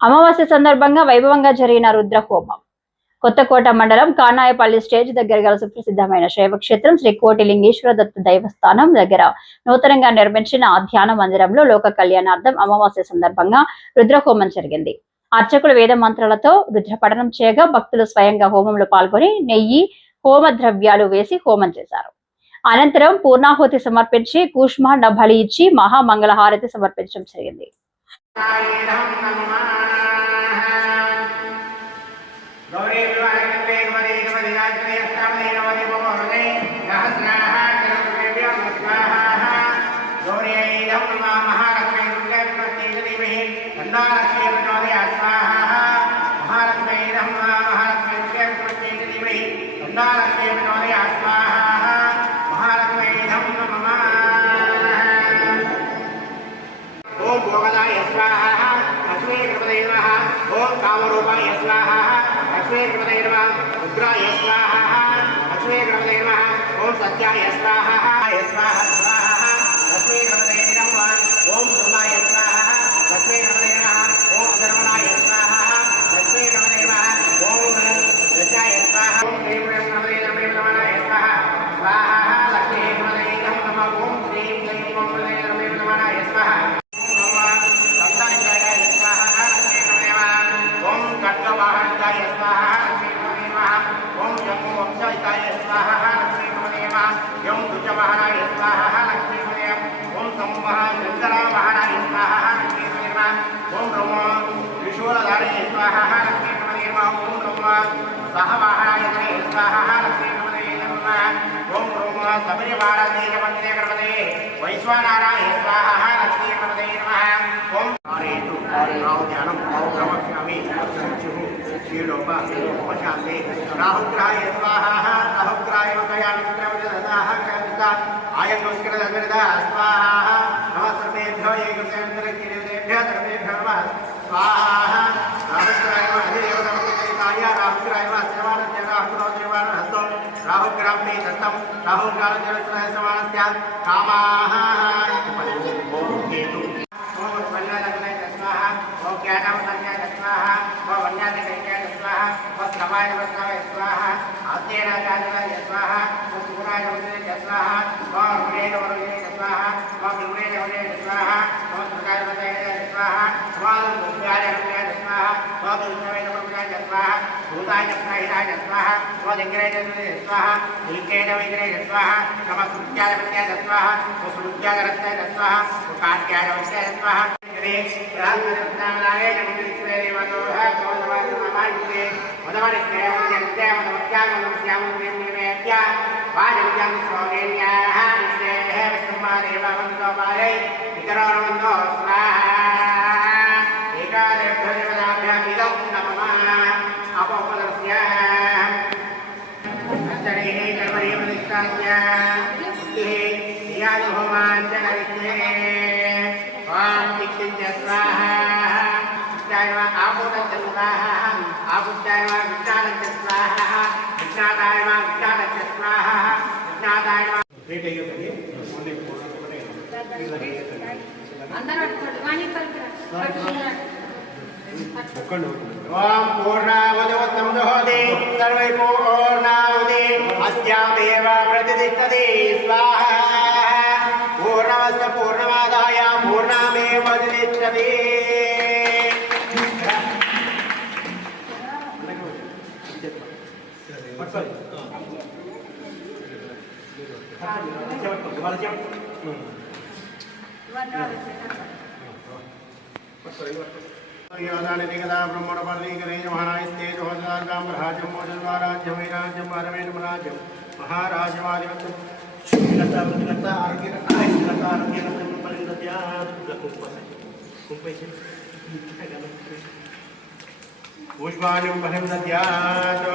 అమావాస్య సందర్భంగా వైభవంగా జరిగిన రుద్ర హోమం. కొత్తకోట మండలం కానాయపల్లి స్టేజ్ దగ్గర గల సుప్రసిద్ధమైన శైవక్షేత్రం శ్రీ కోటిలింగేశ్వర దత్త దైవస్థానం దగ్గర నూతనంగా నిర్మించిన ధ్యాన మందిరంలో లోక కళ్యాణార్థం అమావాస్య సందర్భంగా రుద్రహోమం జరిగింది. అర్చకులు వేద మంత్రాలతో రుద్ర పఠనం చేయగా భక్తులు స్వయంగా హోమంలో పాల్గొని నెయ్యి, హోమ ద్రవ్యాలు వేసి హోమం చేశారు. అనంతరం పూర్ణాహుతి సమర్పించి కూష్మాండ బలి ఇచ్చి మహామంగళహారతి సమర్పించడం జరిగింది. ओम कामरूपाय स्वाहा लक्ष्मी गणपतये नमः रुद्राय स्वाहा लक्ष्मी गणपतये नमः ओम सत्याय स्वाहा स्वाहा स्वाहा लक्ष्मी गणपतये नमः ओम धर्माय स्वाहा लक्ष्मी गणपतये नमः ओम अधर्मणाय स्वाहा लक्ष्मी गणपतये नमः ओम दशाय स्वाहा ओम श्री गणपतये नमः स्वाहा स्वाहा लक्ष्मी गणपतये नमः ओम श्री गणपतये नमः स्वाहा ओम जम्मू वंशाय स्वाहा लक्ष्मी नमः ओम दुर्जमहाराय स्वाहा लक्ष्मी नमः ओम शंकरा महाराय स्वाहा लक्ष्मी नमः ओम ब्रह्म त्रिशूलधारी स्वाहा लक्ष्मी नमः ओम ब्रह्म सहमहाराय स्वाहा लक्ष्मी नमः ओम ब्रह्म सबरी महाराज वंदे गणपते वैश्वानाराय स्वाहा लक्ष्मी नमः ओम ध्यानम प्रवक्ष्यामि शीलोपशान्ते राहुग्रहाय स्वाहा राहुग्रहाय दयामित्रवदधाः कृता आयंगस्कृतगणदा स्वाहा नमस्तेभ्यो एकसेन्द्रकिरेभ्यः सर्वेभ्यो नमः स्वाहा राहुग्रहाय अधिदेवतमकाय राहुग्रहाय सर्वानस्य राहुग्रहाय हस्तो राहुग्रहाय दत्तं राहुग्रहाय समानस्य कामाः केतु ओम वन्नादग्नय स्वाहा ओम ज्ञानावतन्याय स्वाहा ओम वन्यादग्नय स्वाहा ओम श्रमाय वस्त्राय स्वाहा आद्येनागाय स्वाहा ओम सुराय वस्त्राय स्वाहा ओम रुणेय स्वाहा ओम रुणेय स्वाहा ओम सुराय वस्त्राय स्वाहा ओम दुर्गाय स्वाहा ओम दुर्गाय स्वाहा भूताय स्वाहा स्वाहा ओम इंद्राय स्वाहा उल्केय विग्रह स्वाहा नमः सुत्याय स्वाहा ओम सुत्याय स्वाहा ओम काट्याय स्वाहा प्रार्थनाय नमः देवतोः कौतवाद नमः मदवारि स्नेहस्य नमस्यामन्यमेत्या वाजव्यं सोनेन्याः विश्वेः विष्णुमादेववन्तो बालै इतरोरवन्तो स्वाहा एकादेभ्यः इदं नमः अपोपदस्य अक्षरेः कर्मणि प्रतिष्ठास्य बुद्धिः यादुहोमाञ्चनविष्णे ओम दीक्षित्य स्वाहा विष्णाय आभूतस्य स्वाहा आभूताय विष्णाय स्वाहा विष्णादाय विष्णाय स्वाहा विष्णादाय ओम पूर्णावुतं दहोति सर्वै पूर्णावुति अस्यामेव प्रतिष्ठते स्वाहा पूर्णमस्य पूर्णमादाय पूर्णमेव प्रतिष्ठते पुष्पाणि उपनिषद्यात्